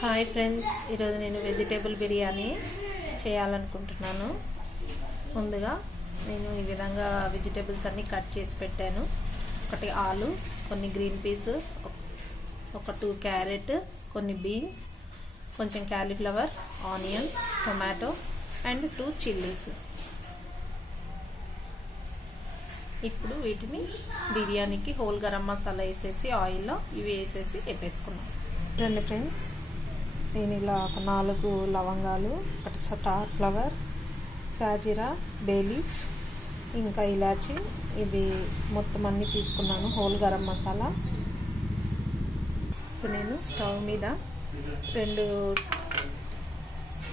Hi friends, ఈరోజు నేను vegetable biryani చేయాలనుకుంటున్నాను. ముందుగా నేను ఈ విధంగా వెజిటేబుల్స్ అన్నీ కట్ చేసి పెట్టాను. ఒకటి ఆలు, కొన్ని గ్రీన్ పీస్, ఒక 2 క్యారెట్, కొన్ని బీన్స్, కొంచెం cauliflower, onion, tomato and 2 chillies. ఇప్పుడు వీటిని బిర్యానీకి హోల్ గరం మసాలా వేసేసి ఆయిల్లో ఇవి వేసేసి వేపేసుకున్నాం. రండి ఫ్రెండ్స్, నేను ఇలా ఒక 4 లవంగాలు, ఒకటి స్టార్ ఫ్లవర్, సాజీరా, బేలీఫ్, ఇంకా ఇలాచి, ఇది మొత్తం అన్నీ తీసుకున్నాను హోల్ గరం మసాలా. ఇప్పుడు నేను స్టవ్ మీద 2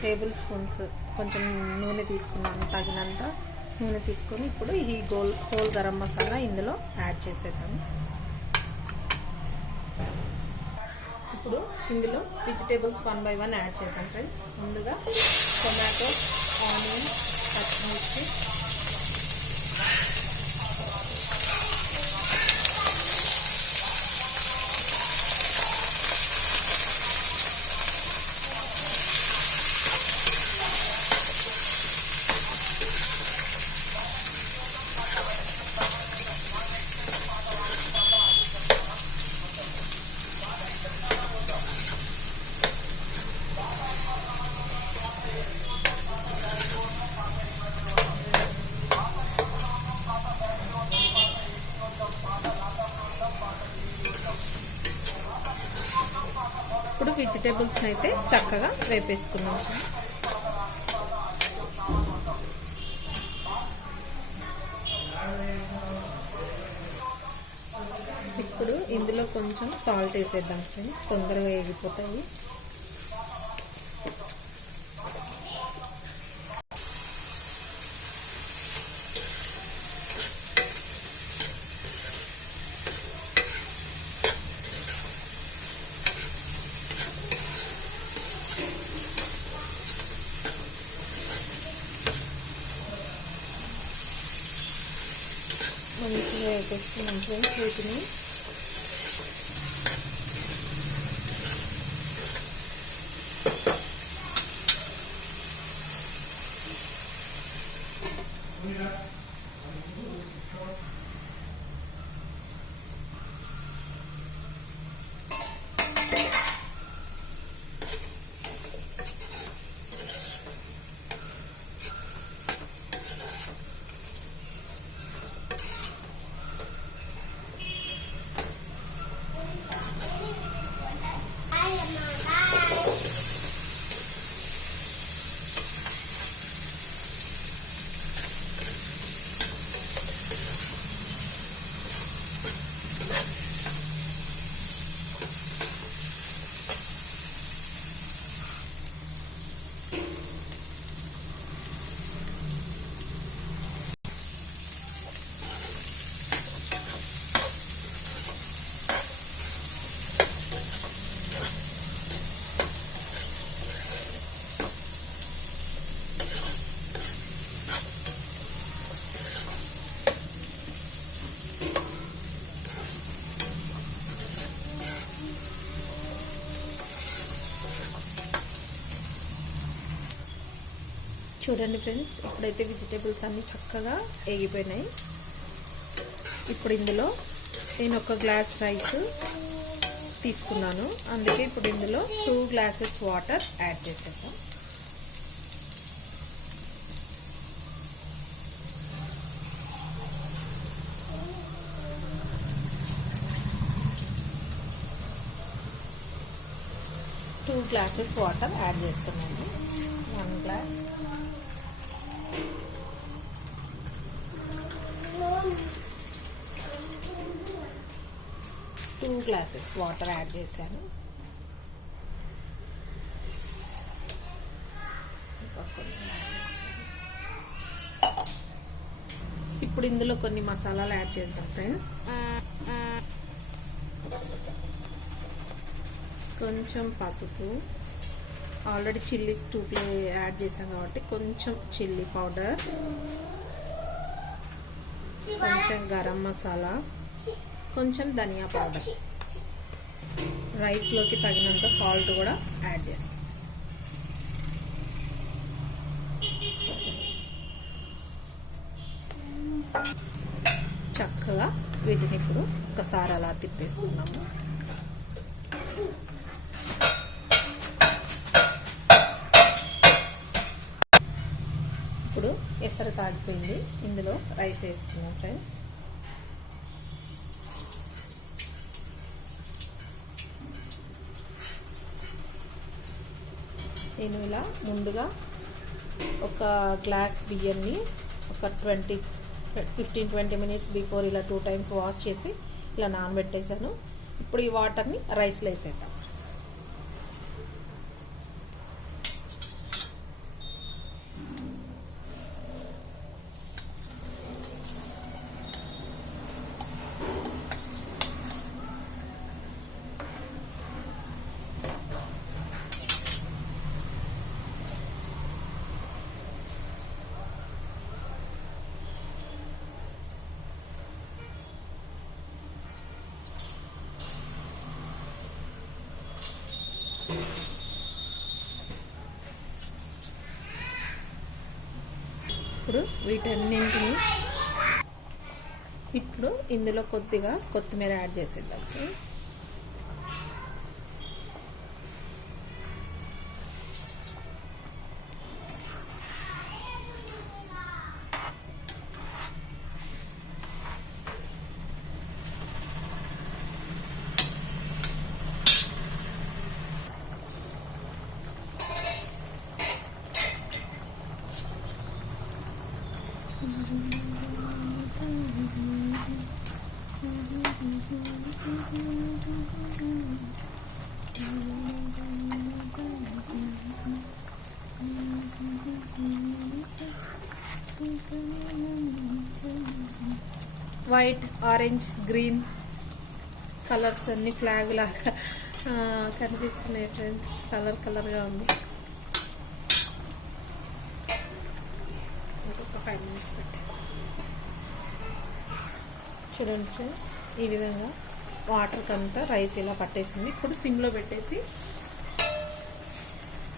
టేబుల్ స్పూన్స్ కొంచెం నూనె తీసుకున్నాను, తగినంత నూనె తీసుకొని ఇప్పుడు ఈ హోల్ గరం మసాలా ఇందులో యాడ్ చేసేద్దాము. ఇప్పుడు ఇందులో వెజిటేబుల్స్ 1 by 1 యాడ్ చేద్దాం ఫ్రెండ్స్. ముందుగా టొమాటో, ఆనియన్, పచ్చిమిర్చి, ఇప్పుడు వెజిటేబుల్స్ అయితే చక్కగా వేపేసుకున్నాం. ఇప్పుడు ఇందులో కొంచెం సాల్ట్ వేసేద్దాం ఫ్రెండ్స్, తొందరగా వేగిపోతాయి. మంచిగా వేసేస్తున్నాం ఫ్రెండ్స్ వీటిని. చూడండి ఫ్రెండ్స్, ఇప్పుడైతే వెజిటేబుల్స్ అన్నీ చక్కగా వేగిపోయినాయి. ఇప్పుడు ఇందులో నేను 1 గ్లాస్ రైస్ తీసుకున్నాను, అందుకే ఇప్పుడు ఇందులో 2 గ్లాసెస్ వాటర్ యాడ్ చేసేద్దాం. టూ గ్లాసెస్ వాటర్ యాడ్ చేస్తున్నాను. 1 గ్లాస్, 2 గ్లాసెస్ వాటర్ యాడ్ చేశాను. ఇప్పుడు ఇందులో కొన్ని మసాలాలు యాడ్ చేద్దాం ఫ్రెండ్స్. కొంచెం పసుపు, ఆల్రెడీ చిల్లీస్ 2 యాడ్ చేసాం కాబట్టి కొంచెం చిల్లీ పౌడర్, కొంచెం గరం మసాలా, కొంచెం ధనియా పౌడర్, రైస్లోకి తగినంత సాల్ట్ కూడా యాడ్ చేస్తాం. చక్కగా వీటిని ఇప్పుడు ఒకసారి అలా తిప్పేస్తున్నాము. ఇప్పుడు ఎసరు కాగిపోయింది, ఇందులో రైస్ వేస్తున్నాం ఫ్రెండ్స్. నేను ఇలా ముందుగా ఒక గ్లాస్ బియ్యాన్ని ఒక 15-20 మినిట్స్ బిఫోర్ ఇలా 2 టైమ్స్ వాష్ చేసి ఇలా నానబెట్టేసాను. ఇప్పుడు ఈ వాటర్ని రైస్లో వేసేద్దాం. ఇప్పుడు వీటన్నింటిని ఇప్పుడు ఇందులో కొద్దిగా కొత్తిమీర యాడ్ చేసేద్దాం friends. White, orange, green colours అన్ని ఫ్లాగ్ లాగా కనిపిస్తున్నాయి ఫ్రెండ్స్. కలర్గా ఉంది. ఇంకొక 5 మినిట్స్ పెట్టేస్తాం. చూడండి ఫ్రెండ్స్, ఈ విధంగా వాటర్కి అంతా రైస్ ఇలా పట్టేసింది. ఇప్పుడు సిమ్లో పెట్టేసి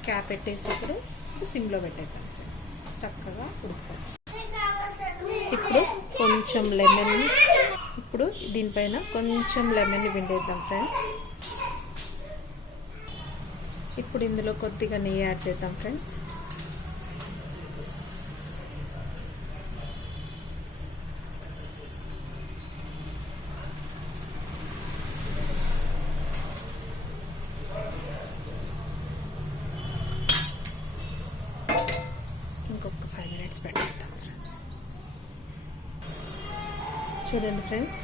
క్యాప్ పెట్టేసి ఇప్పుడు సిమ్లో పెట్టేద్దాం ఫ్రెండ్స్. చక్కగా ఉడుకుతుంది. ఇప్పుడు కొంచెం లెమన్, ఇప్పుడు దీనిపైన కొంచెం లెమన్ని పిండేద్దాం ఫ్రెండ్స్. ఇప్పుడు ఇందులో కొద్దిగా నెయ్యి యాడ్ చేద్దాం ఫ్రెండ్స్. ఇంకొక 5 మినిట్స్ పెట్టేద్దాం ఫ్రెండ్స్. చూడండి ఫ్రెండ్స్,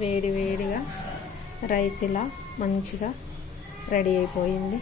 వేడిగా రైస్ ఇలా మంచిగా రెడీ అయిపోయింది.